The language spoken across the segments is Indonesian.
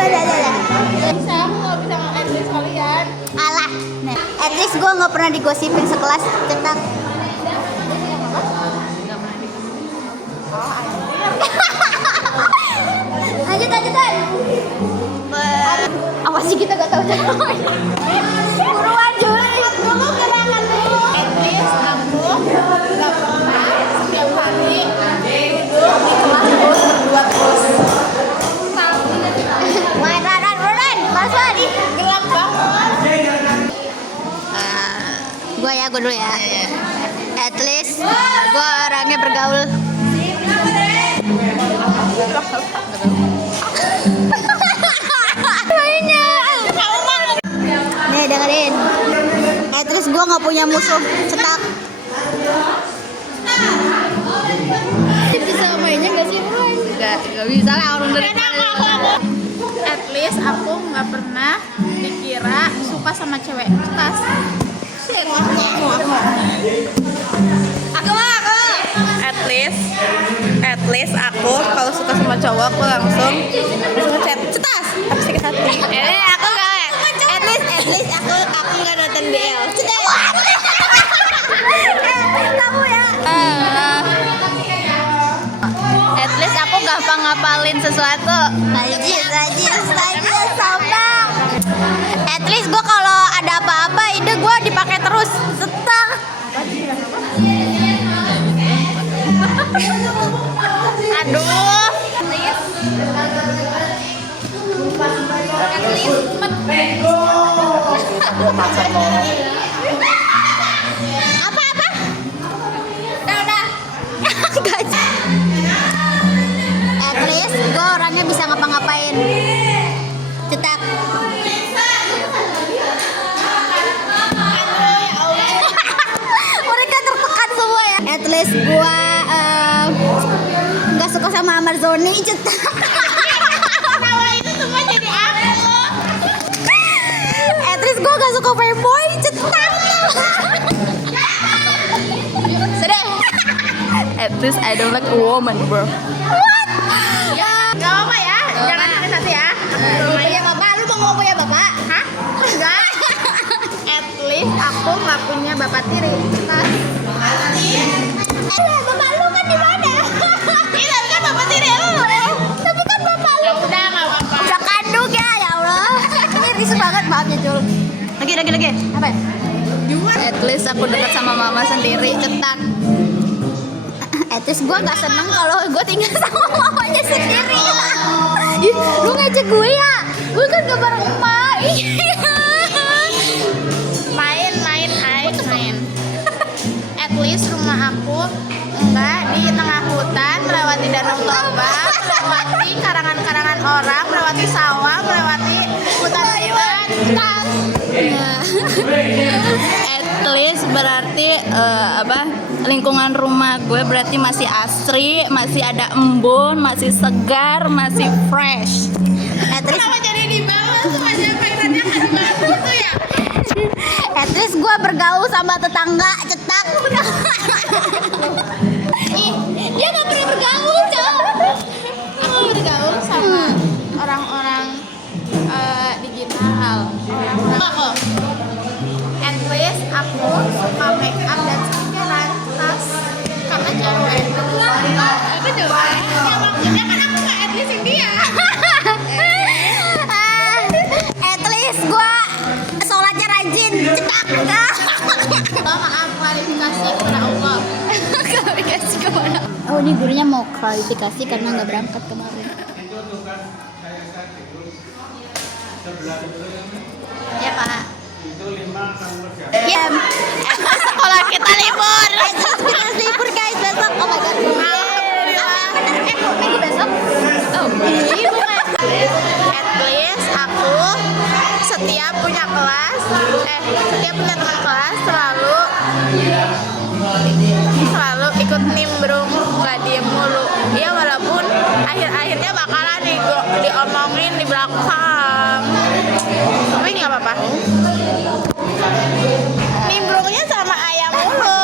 Bisa, aku nggak bisa nge-adlibs kalian. Alah, nih, at least gue nggak pernah digosipin sekelas cetak. Lanjut. Apa sih kita gak tahu jawaban? Buruan Juli. Dulu gerakan dulu. Adlibs aku nggak pernah setiap hari duduk di kelas terus berdua terus. Run, Marsan. Gelap banget. Gue dulu ya. At least gue orangnya bergaul. Nih dengerin. At least gue nggak punya musuh cetak. Bisa mainnya nggak sih? Gak bisa lah orang dari At least aku nggak pernah dikira suka sama cewek cetas. Aku. At least aku kalau suka sama cowok aku langsung ngechat cetas tapi sakit hati. Aku gak. At least aku nggak nonton BL. Cetak. Kamu ya. At least aku gampang ngapalin sesuatu. Rajin, sabar. At least gue kalau ada apa-apa ide gue dipakai terus. Cetak. Aduh. Apa? Udah. At least gue orangnya bisa ngapa-ngapain. Cetak. Mereka tertekan semua ya. At least gue nggak suka sama Amarzoni. Cetak. Itu semua jadi aku. At least gue gak suka Playboy. Cetak. Sedih. At least I don't like a woman, bro. What? Gak apa ya, jangan sakit hati ya. Punya bapak, lu mau ngomong punya bapak? Hah? Enggak. At least aku nggak punya bapak tiri. Bapak lu kan di mana? Iya, kan bapak tiri lu. Tapi kan bapak lu Udah nggak apa-apa. udah kandung ya Allah. Ini risih banget, maaf ya Jul. Lagi. Apa? At least aku dekat sama mama sendiri. Cetak. At least gue gak seneng kalau gue tinggal sama mamanya sendiri. Ih, lu ngecek gue ya? Gue kan gak bareng emak. Main. At least rumah aku enggak di tengah hutan, melewati danau toba, melewati karangan-karangan orang, melewati sawah, melewati hutan-hutan. At least berarti lingkungan rumah gue berarti masih asri, masih ada embun, masih segar, masih fresh. At least Kenapa jadi di bawah semuanya pengennya kan di bawah itu ya? At least gue bergaul sama tetangga. Cetak. Ih, dia gak pernah bergaul, Cok. Aku bergaul sama orang-orang digital, orang-orang aku. At least aku suka make up dan skincarean tas karena cewek. Aku juga. Ya maksudnya kan aku gak at least dia. At least gue sholatnya rajin. Cetak. Maaf, klarifikasi kepada Allah. Klarifikasi kemana? Oh, ini gurunya mau klarifikasi karena nggak berangkat kemarin. Ya Pak. Ya, Sekolah kita libur. kita libur guys besok. Oh my god. Minggu besok. Oh, iya bukan. At least aku setiap punya teman kelas selalu ikut nimbrung, nggak diem mulu. Ya walaupun akhir-akhirnya bakalan diomongin di belakang, tapi nggak apa-apa. Nimbrungnya sama ayam mulu.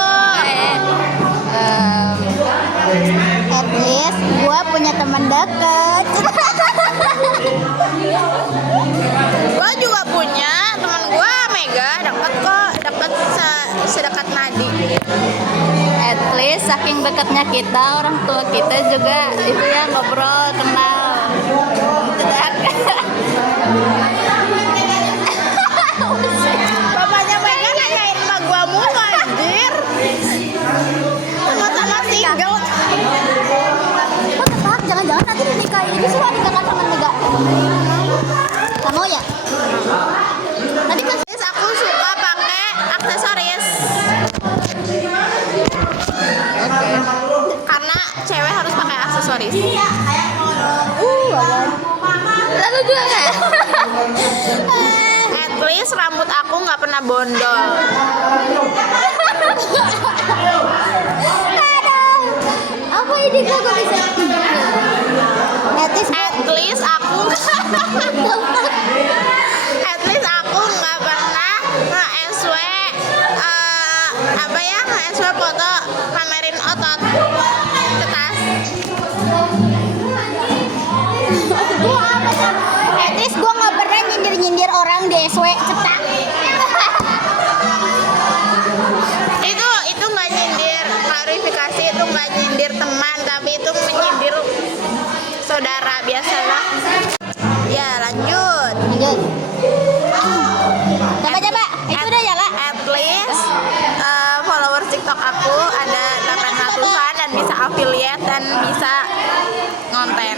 At least gue punya teman dekat. least saking dekatnya kita, orang tua kita juga itu ya ngobrol, kenal. Bapaknya Mega nanyain emak gua mulu anjir. Sama-sama single. What the fuck? Jangan-jangan nanti dinikahin ini semua nikahkan sama Mega. Kamu ya? Tadi kan Terus aku suka pakai aksesoris. Karena cewek harus pakai aksesoris. lalu juga nggak? At least rambut aku nggak pernah bondol. Aduh, apa ini kok gak bisa? Netis At least aku nggak pernah nge-SW apa ya, nge-SW foto pamerin otot cetas. gua apa tuh? Netis gua nggak pernah nyindir orang di SW cetak. Itu nggak nyindir, klarifikasi, itu nggak nyindir teman, tapi itu menyindir saudara biasalah. Ya lanjut. Lanjut. Coba. Itu udah nyala. At least followers TikTok aku ada 800-an dan bisa affiliate dan bisa ngonten.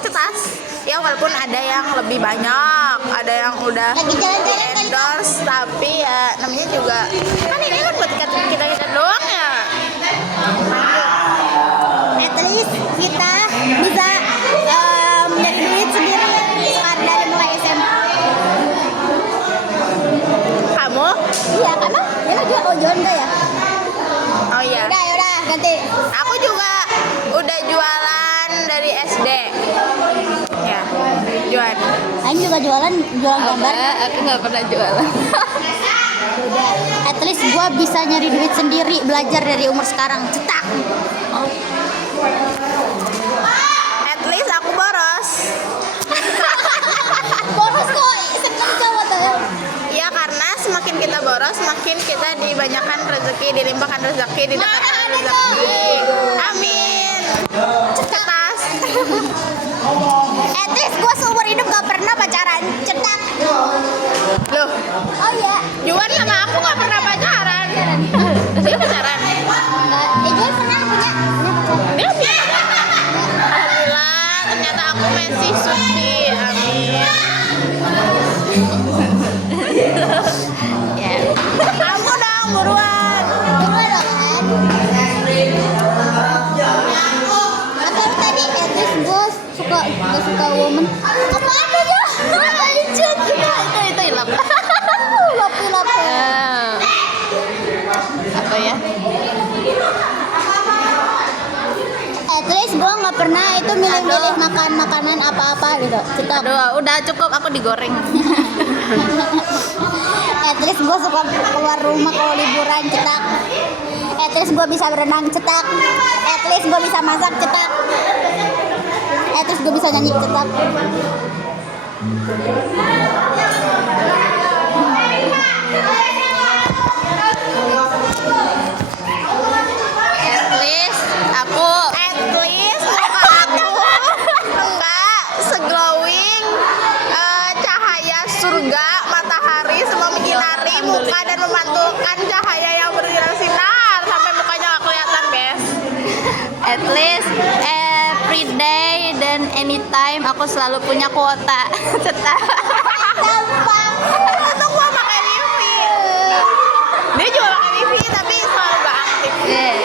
Cetas. Ya walaupun ada yang lebih banyak, ada yang udah Lagi jalan-jalan kali. endorse, tapi ya namanya juga kan ini kan buat kita doang ya. At least kita bisa punya duit sendiri dari mulai SMA. Kamu? Iya, karena emang juga ojon enggak ya? Oh iya. Yaudah, ganti. Aku juga udah jualan dari SD. Ya, jualan. Aing juga jualan gambar. Aku nggak pernah jualan. Udah. At least gua bisa nyari duit sendiri, belajar dari umur sekarang. Cetak. At least aku boros. Boros kok seneng cowok tuh. Ya karena semakin kita boros, semakin kita dibanyakan rezeki, dilimpahkan rezeki, didekatkan Mana ada rezeki. Amin. Cetas. At least gua seumur hidup gak pernah pacaran. Cetak. Loh, Oh iya. Juan sama aku nggak pernah pacaran. Dia pacaran. Juan pernah punya pacaran. Dia punya. Alhamdulillah, ternyata aku masih suci. Amin. Ya. Kamu dong buruan. Buruan dong, kan? Apa lu tadi? At least gua gak suka woman. Apaan tuh dia? Anjir. Itu hilang. Lapu-lapu. Apa ya? At least gue nggak pernah itu milih-milih makan makanan apa-apa gitu. Cetak. Aduh, udah cukup aku digoreng. At least gue suka keluar rumah kalau liburan. Cetak. At least gue bisa berenang. Cetak. At least gue bisa masak. Cetak. At least gue bisa nyanyi. Cetak. At least aku At least muka aku enggak seglowing cahaya surga matahari, semua menyinari muka dan memantulkan cahaya yang bersinar sampai mukanya nggak kelihatan, guys. at least every day dan anytime aku selalu punya kuota. Cetak. Gampang. Itu gua pakai wifi. Dia juga pakai wifi tapi selalu gak aktif.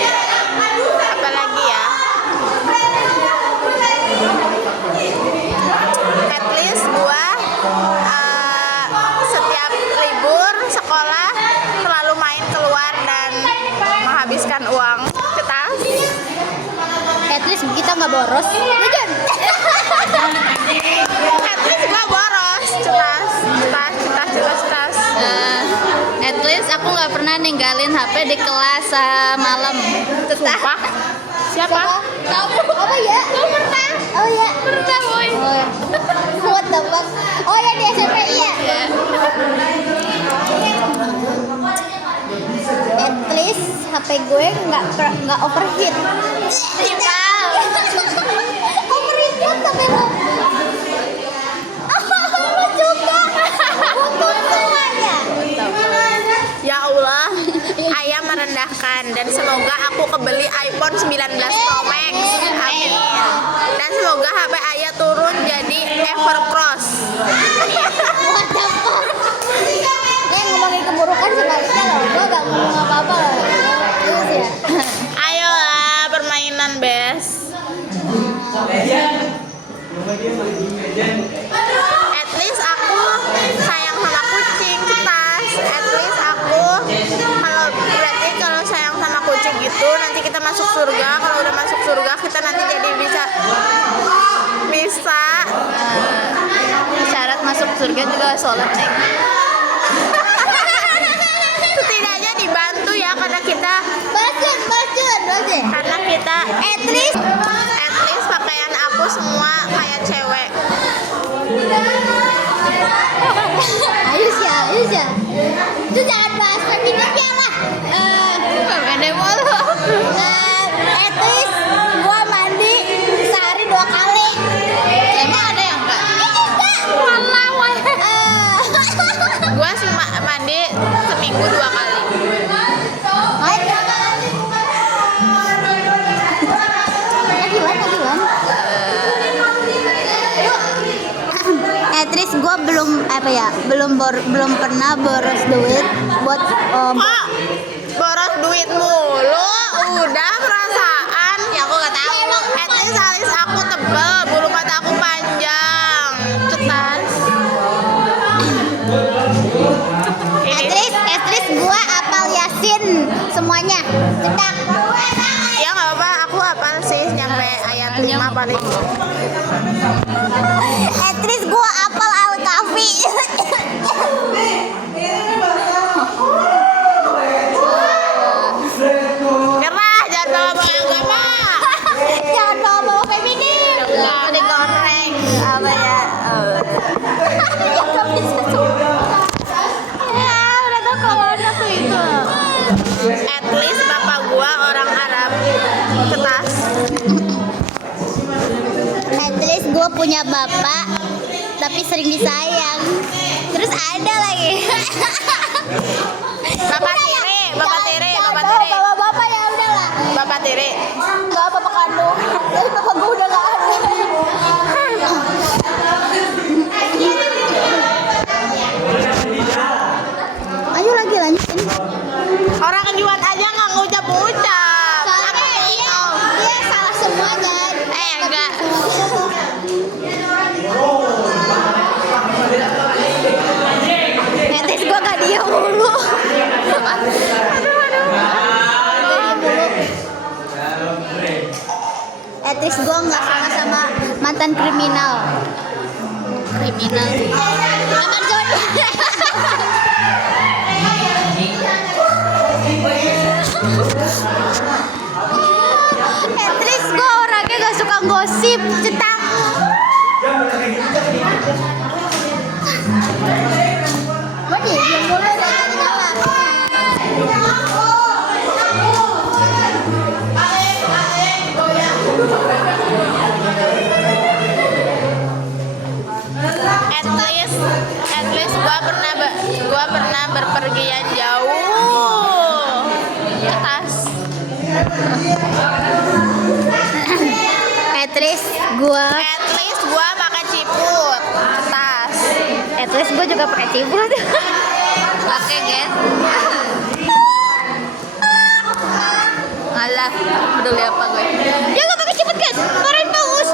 Apalagi ya. At least gua setiap libur sekolah selalu main keluar dan menghabiskan uang. Cetas. At least kita nggak boros. Jujur. At least gua boros. Cetas. At least aku nggak pernah ninggalin HP di kelas malam. Cetas. Siapa? Kamu. Apa ya? Pernah. Oh ya. Pernah, boy. Oh ya. What the fuck? Oh ya di SMP iya. Ya. At least HP gue nggak overheat. Overheat kan sampai lo. Lo juga. Butuh semuanya. Ya Allah, ayah merendahkan dan semoga aku kebeli iPhone 19 Pro Max. Amin. Dan semoga HP ayah turun jadi Evercross. What the fuck? Ngomongin keburukan sebaliknya loh. Gue gak ngomong apa-apa loh. Terus ya. Ayolah, permainan best. At least aku sayang sama kucing, cetas. At least aku kalau sayang sama kucing itu nanti kita masuk surga. Kalau udah masuk surga kita nanti jadi bisa Syarat masuk surga juga sholat nih. setidaknya dibantu ya karena kita Bacun. karena kita At least pakaian aku semua kayak cewek. Ayus ya. Itu jangan bahas feminisnya lah. Gede mulu. At least gua mandi sehari 2 kali. Emang ada yang enggak? Gua mandi seminggu 2 kali. At least gue belum pernah boros duit buat Kok boros duit mulu? Udah perasaan. Ya aku nggak tahu. At least alis aku tebel, bulu mata aku panjang. Cetas. at least gue apal Yasin semuanya. Cetak. Ya nggak apa, aku hafal sih nyampe ayat 5 paling. At least gue apal Al-Kahfi. Gerah, jangan bawa agama. Jangan bawa feminis. Udah digoreng apa ya? Ya gak bisa sumpah. Ya udah tau kalau aku itu. At least bapak gua orang Arab. Cetas. At least gue punya bapak tapi sering disayang. Terus ada lagi. Bapak tiri, bapak tiri, Jangan bapak bawa tiri. bapak ya udahlah. Bapak tiri. Enggak bapak kandung. Tapi bapak gue udah gak ada. Ayo lagi lanjutin. Orang jual aja nggak ngucap-ngucap. Soalnya dia salah semuanya. Enggak. Netes gue gak dia mulu. At least gue gak suka sama mantan kriminal. Mantan jodoh. At least gue orangnya gak suka gosip. Cetak. Mana ya? Dia mulai dari At least gua pernah berpergian jauh ke atas. At least gue pakai ciput tas. At least gue juga pakai ciput. Oke guys. Alah, peduli apa gue? Dia gak pakai ciput guys. Kemarin bagus.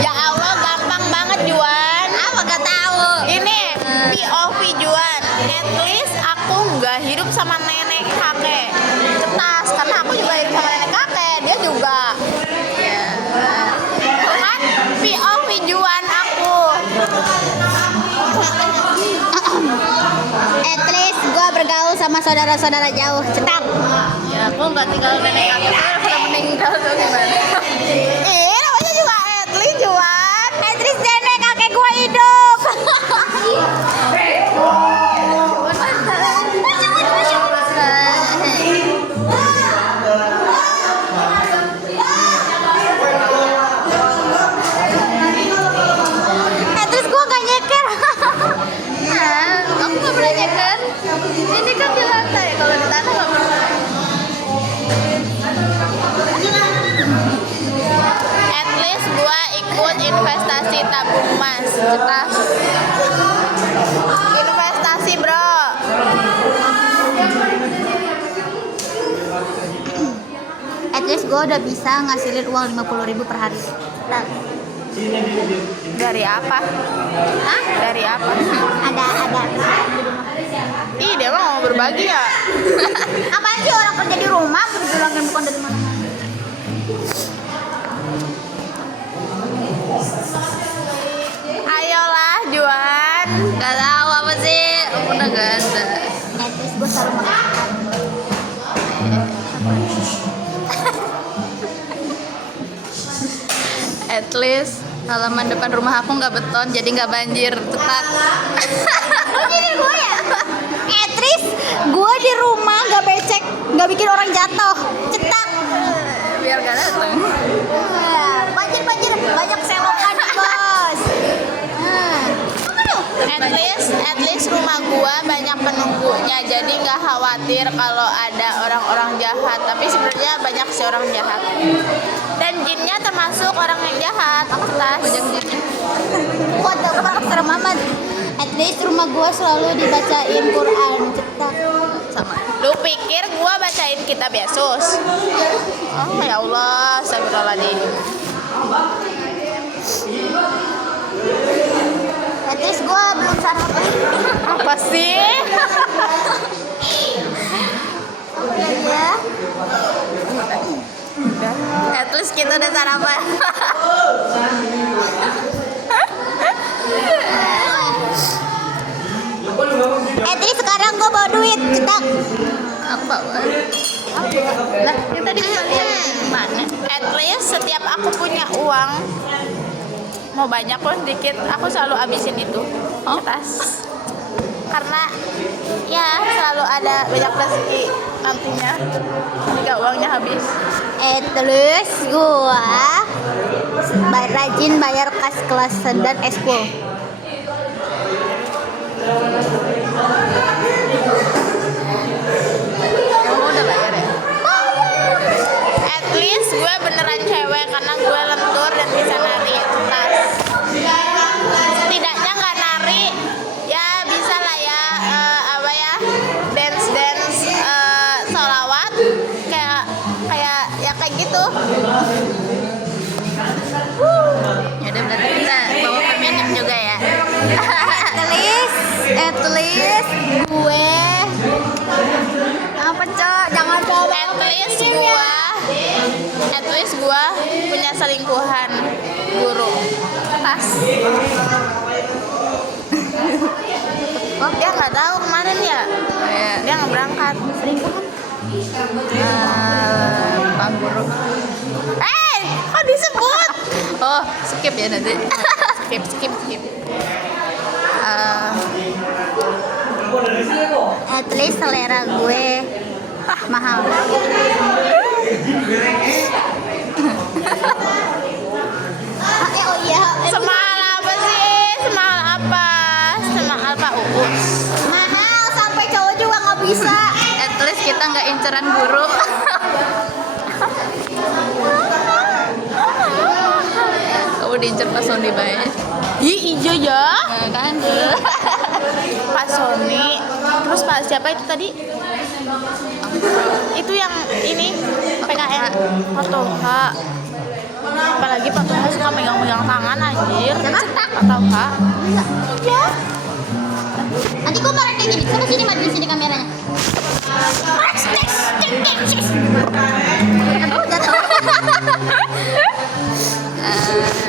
Ya Allah, gampang banget Juan. Apa gak tahu? Ini POV Juan. At least aku nggak hidup sama nenek kakek. Cetas, karena aku juga hidup sama nenek kakek. Dia juga. Ya. Kan POV Juan aku. At least gue bergaul sama saudara-saudara jauh. Cetak. Ya aku nggak tinggal nenek kakek, saya udah meninggal tuh gimana? Namanya juga cetas. Investasi bro. At least gue udah bisa ngasilin uang 50.000 per hari. Nah, Dari apa? hah? Dari apa? Ada. Ih, dia mah mau berbagi ya. Apaan sih orang kerja di rumah berjualan bukan dari mana-mana? Ayolah Juan. Gak tahu apa sih. Udah gak ada. At least gue selalu makan. At least halaman depan rumah aku nggak beton, jadi nggak banjir. Cetak. Oh jadi gue ya? At least gue di rumah gak becek, gak bikin orang jatuh. Cetak. Biar gak datang. Banjir banyak selokan nih bos. At least rumah gua banyak penunggunya, jadi nggak khawatir kalau ada orang-orang jahat. Tapi sebenarnya banyak sih orang jahat. Dan jinnya termasuk orang yang jahat. Banyak jinnya. Kok ada serem amat. At least rumah gue selalu dibacain Quran. Cetak. Sama. Lu pikir gua bacain kitab Yesus? Oh ya Allah, astagfirullahaladzim. At least gue belum sarapan. Apa sih? Ya. At least kita udah sarapan. At least sekarang gue bawa duit. Cetak. Apa? Lah, yang tadi kita lihat di mana? At least setiap aku punya uang, mau banyak pun sedikit, aku selalu habisin itu. Cetas. Karena ya selalu ada banyak rezeki nantinya jika uangnya habis. At least gue rajin bayar kas kelas dan eskul. Kamu udah bayar ya? At least gue beneran cewek karena gue lentur dan bisa nari tas. Setidaknya nggak nari, ya bisa lah ya, apa ya, dance solawat kayak ya kayak gitu. Ya udah berarti kita bawa feminim juga ya. At least gue apa cok jangan coba. At least gua punya selingkuhan guru pas. Oh dia nggak tahu kemarin ya, dia nggak berangkat. Selingkuhan. Pak guru. Kok disebut? Oh skip ya nanti. skip. At least selera gue mahal. Oh iya. Semahal apa sih? Semahal apa? Semahal Pak Uus. Mahal sampai cowok juga nggak bisa. At least kita nggak inceran guru. Kamu diincer Pak Sony baik. Ih ijo ya. Nah, kan. Pak Sony. Terus Pak siapa itu tadi? Itu yang ini PKN Pak Toha. Apalagi Pak Toha suka megang-megang tangan anjir. Cetak atau Kak? Ya. Nanti gue marah kayak gini. Coba sini majuin sini kameranya. Aduh jatuh.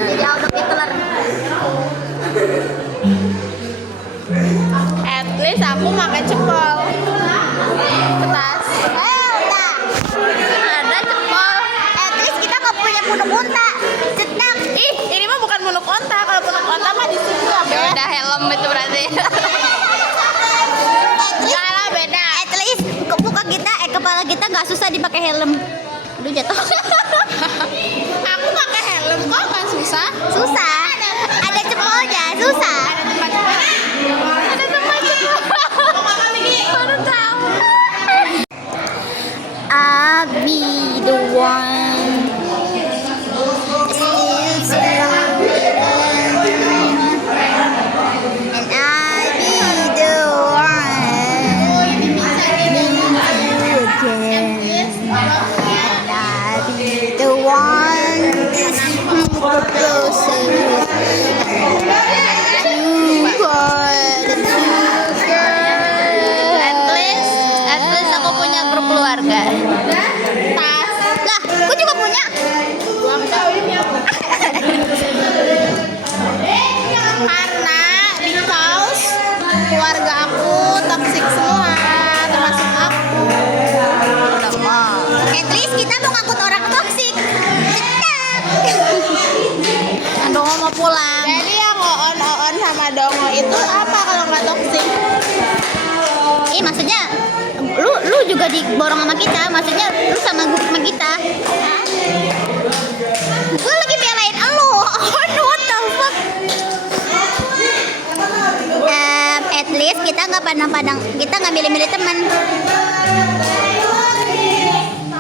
Jadi Adolf Hitler. At least aku makan cepol. Ketas. Udah. Ada cepol. At least kita nggak punya punuk unta. Cetak. Ih, ini mah bukan punuk onta. Kalau punuk onta mah di sini lah, Be. Beda helm itu berarti. Enggak lah, beda. At least muka kita, kepala kita nggak susah dipakai helm. Aduh jatuh. Aku pakai helm kok nggak susah. Susah. Ada cepolnya, susah. Ada tempat cepol. Baru tahu. I'll be the one. At least kita mau ngangkut orang toksik. Cetak. Dongo mau pulang. Jadi yang oon sama Dongo itu apa kalau nggak toksik? Maksudnya lu juga diborong sama kita, maksudnya lu sama kita. Gue lagi belain elu. What the fuck? At least kita nggak pandang-pandang, kita nggak milih-milih teman.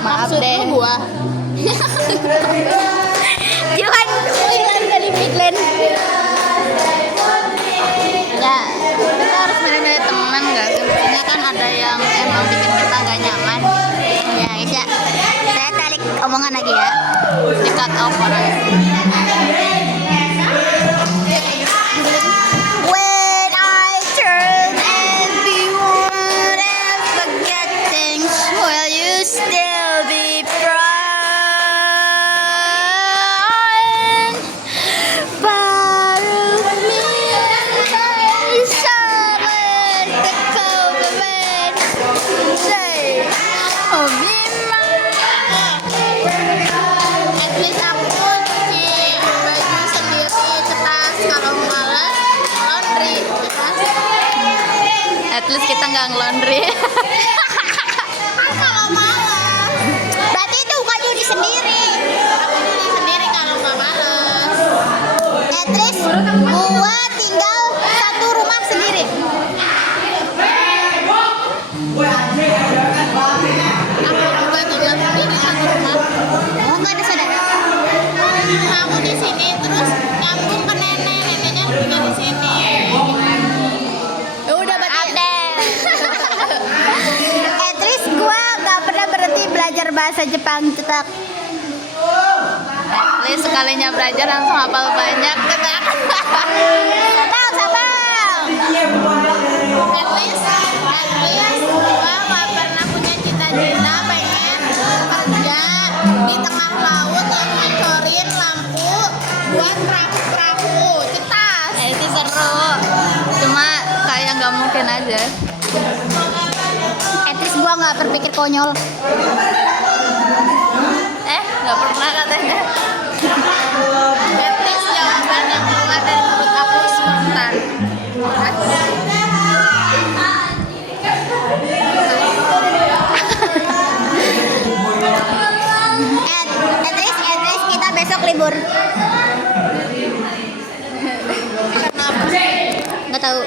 Maaf deh. Gua. Jangan dari Midland. Ya, kita harus milih-milih teman nggak sih? Maksudnya kan ada yang emang bikin kita nggak nyaman. Ya guys ya, saya tarik omongan lagi ya. Di cut off orang. When I turn and be one and forget things, will you still be proud? Part of me is someone to cover and say, oh be mine. At least aku cuci baju sendiri cetas, kalau malas laundry cetas. At least kita nggak nge-laundry. Kalau malas Berarti itu bukan cuci sendiri. aku cuci sendiri kalau nggak malas. At least gua tinggal satu rumah sendiri. Aku juga tinggal sendiri satu rumah. Oh nggak ada saudara. Nah, aku di sini terus nyambung ke neneknya juga di sini. Ya udah berarti. At least gua nggak pernah berhenti belajar bahasa Jepang cetak. At least sekalinya belajar langsung hafal banyak. Sabang. At least gua nggak pernah punya cita-cita pengen kerja di tengah laut yang ngecorin lampu buat perahu-perahu cetas. Itu seru. Cuma kayak nggak mungkin aja. At least gua nggak berpikir konyol. Nggak pernah katanya. At least jawaban yang keluar dari mulut aku spontan. At least kita besok libur. Nggak tahu.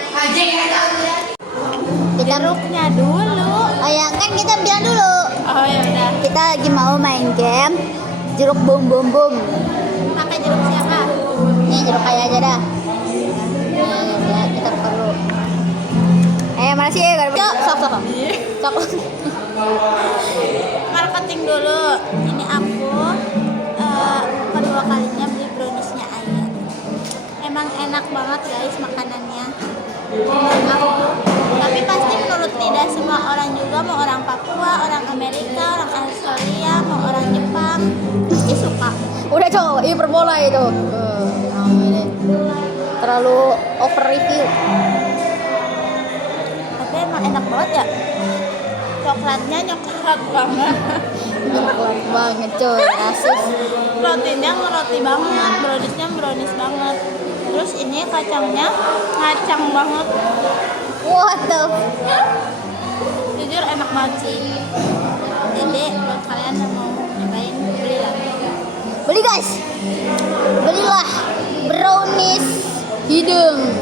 Kita Jeruknya dulu. Oh ya kan kita bilang dulu. Oh ya udah. Kita lagi mau main game jeruk bum bum bum. Pakai jeruk siapa? Nih jeruk kayak aja dah. Ya, kita perlu. Masih ya, sok. Marketing dulu. Ini aku kedua kalinya beli browniesnya Ayah. Emang enak banget guys makanannya. Aku. Tapi pasti menurut lidah semua orang juga, mau orang Papua, orang Amerika, orang Australia, mau orang Jepang, pasti suka. Udah cowok, hiperbola itu. Terlalu over review. Tapi emang enak banget ya. Coklatnya coklat banget. Coklat banget coy, rasis. Rotinya ngeroti banget, browniesnya brownies banget. Terus ini kacangnya ngacang banget. What the? Jujur enak banget sih. Jadi buat kalian yang mau nyobain beli lagi. Beli guys, belilah brownies hidung.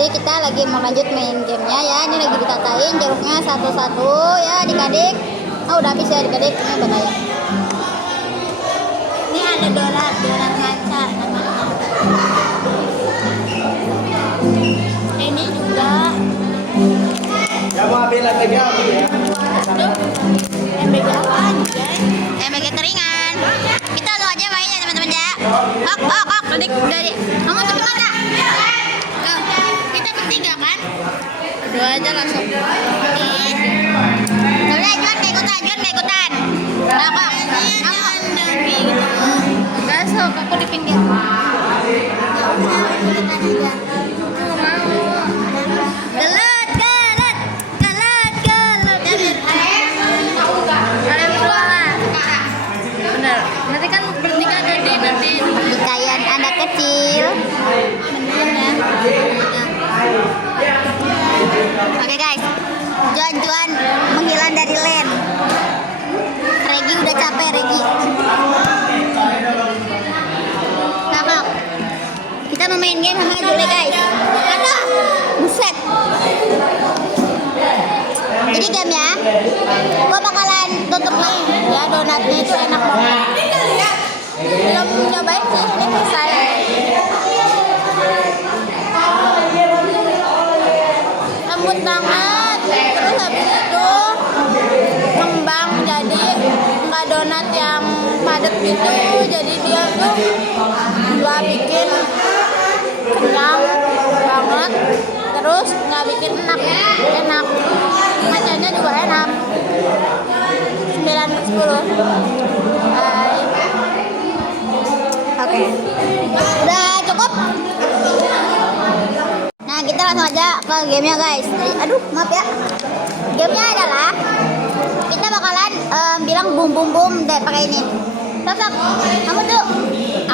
Jadi kita lagi mau lanjut main gamenya ya. Ini lagi dikatain jeruknya satu-satu ya adik-adik. Oh udah habis ya adik-adik. Ini buat ayah. Ini ada donat kaca namanya. Ini juga MBG apaan guys? MBG keringan. Kita langsung aja mainnya teman-teman ya. Adik dari. Kamu tuh gimana? Kita bertiga kan? Dua aja langsung. Udah Juan kayak ikutan. Apa? Jangan dengki gitu. Enggak sok, aku di pinggir. Gelut. lagi. Nah, kita mau main game sama Jule guys. Ada, buset. Jadi game ya, gua bakalan tutup nih. Ya donatnya itu enak banget. Belum nyobain sih, ini selesai. Lembut banget. Terus habis itu ngembang jadi nggak donat yang padat gitu. Jadi dia tuh nggak bikin kenyang banget. Terus nggak bikin enak. Macamnya juga enak. 9/10. Bye. Oke. Udah cukup. Nah, kita langsung aja ke gamenya guys. Aduh, maaf ya. Gamenya adalah kita bakalan bilang bum bum bum deh pakai ini. Sosok, kamu tuh.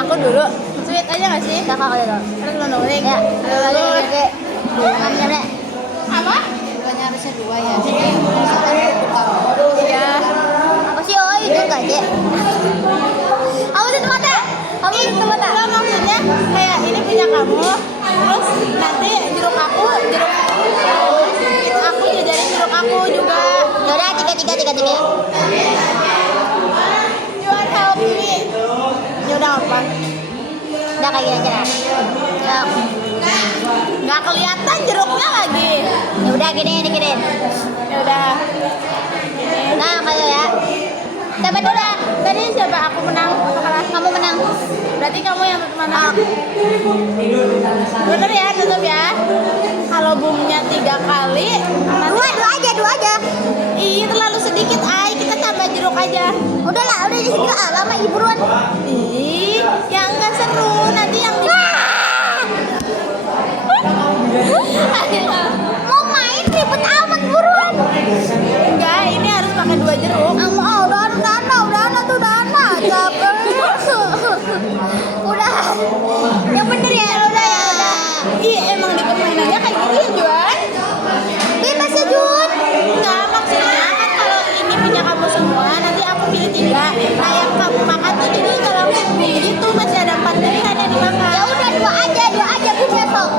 Aku dulu. Sweet aja nggak sih? Kakak kalau dulu. Terus lo nulis. Ya, lagi pakai. Kamu deh. Apa? Bukannya harusnya 2 ya. Jadi misalkan tukang. Ya. Apa sih? Oh, itu enggak aja. Kamu tuh mata. Kamu tuh mata. Lo maksudnya kayak ini punya kamu. Terus nanti jeruk aku jajarin jeruk aku juga. Yaudah, tiga. You want help me? Ya udah apa? Udah kayak gini aja. Ya. Nggak kelihatan jeruknya lagi. Ya udah gini. Ya udah. Nah, kayak ya. Siapa dulu dah? Tadi siapa aku menang? Kamu menang. Berarti kamu yang menang. Bener ya, tutup ya. Kalau bumnya 3 kali, nanti Dua aja. ih terlalu sedikit, ay kita tambah jeruk aja. Udah di sini lama ibu buruan. Ih, yang enggak seru nanti yang Mau main ribet amat buruan. enggak, ini harus pakai 2 jeruk. Udah capek. Udah. Yang bener ya, udah. Ih, emang di permainannya kayak gini ya, Juan? Bebas ya, Jun. Enggak, maksudnya kan kalau ini punya kamu semua, nanti aku pilih 3. Nah, yang kamu makan tuh jadi kalau gitu masih ada 4 pilihan yang dimakan. Ya udah dua aja punya sok.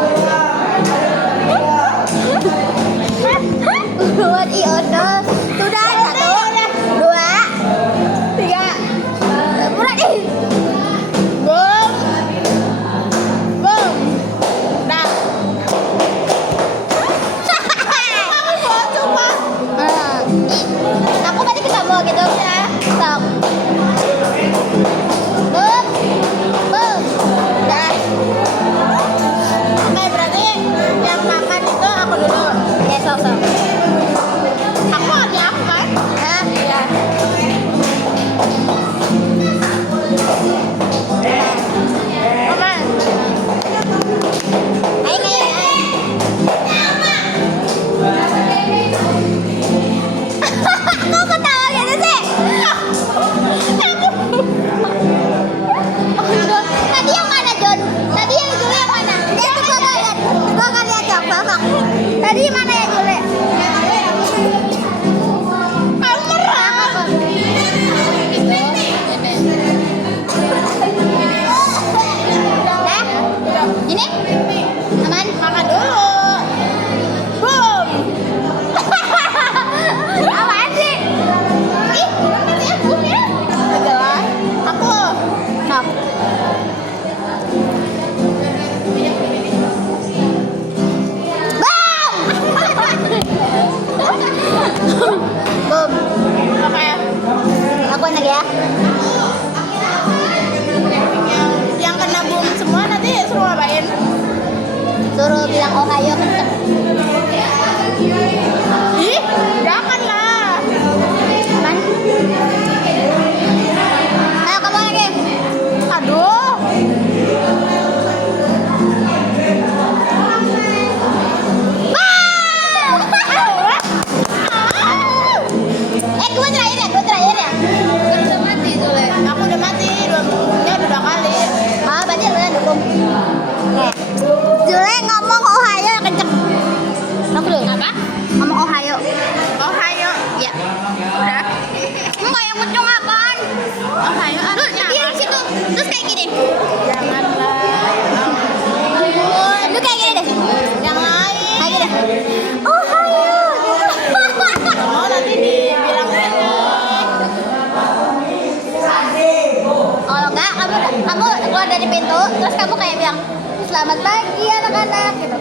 selamat pagi anak-anak gitu.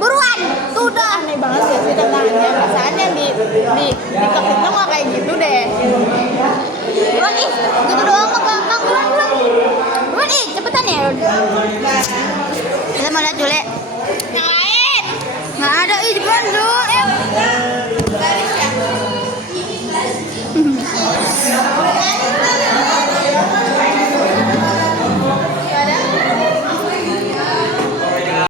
Buruan, tuh udah. Aneh banget gak sih tantangannya? Perasaan yang di TikTok itu nggak kayak gitu deh. Buruan ih, gitu doang mah gampang. Buruan. Buruan ih, cepetan ya. Kita mau lihat dulu